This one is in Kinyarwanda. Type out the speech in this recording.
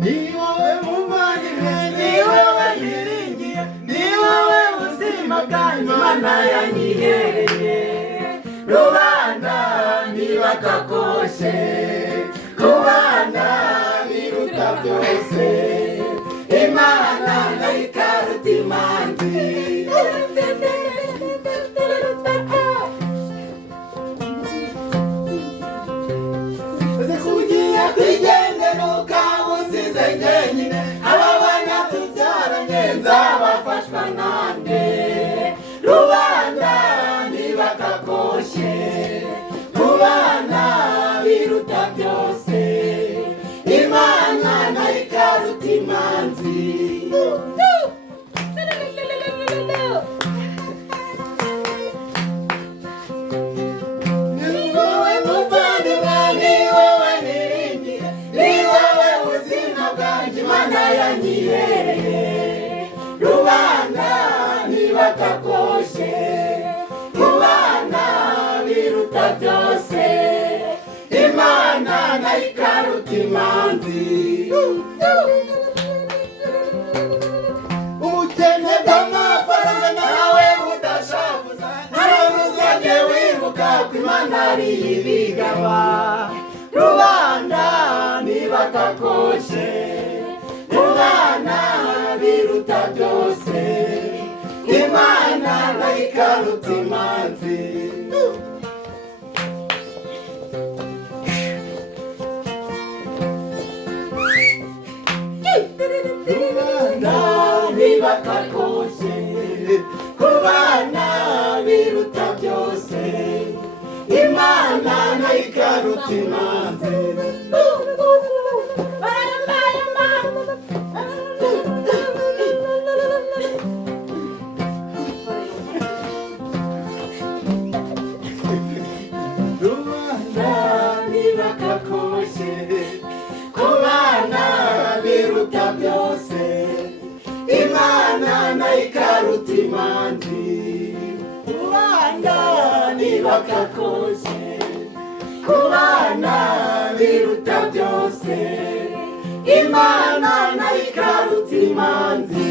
ni wowe muvandimwe, ni wowe niringiye, ni wowe buzima bwanjye Imana yanyihereye. Rubanda ntibakakoshe, kubana biruta byose, Imana nayo ikaruta imanzi. Ugiye kwigendera ukaba usize njyenyine, aba bana tubyaranye nzabafashwa nande. Rubanda ntibakakoshe, kubana biruta byose, Imana nayo ikaruta imanzi. Imana yanyihereye. Rubanda ntibakakoshe, kubana biruta byose, Imana nayo ikaruta imanzi. Ubukene bw'amafaranga nawe budashavuza, ntabwo uzajye wibuka ko Imana ari ibigaba. Rubanda ntibakakoshe, kubana biruta byose, Imana nayo ikaruta imanzi. Rubanda ntibakakoshe, kubana biruta byose, Imana nayo ikaruta imanzi. Rubanda ntibakakoshe, kubana biruta byose, Imana nayo ikaruta imanzi. Rubanda ntibakakoshe, kubana biruta byose, Imana nayo ikaruta imanzi.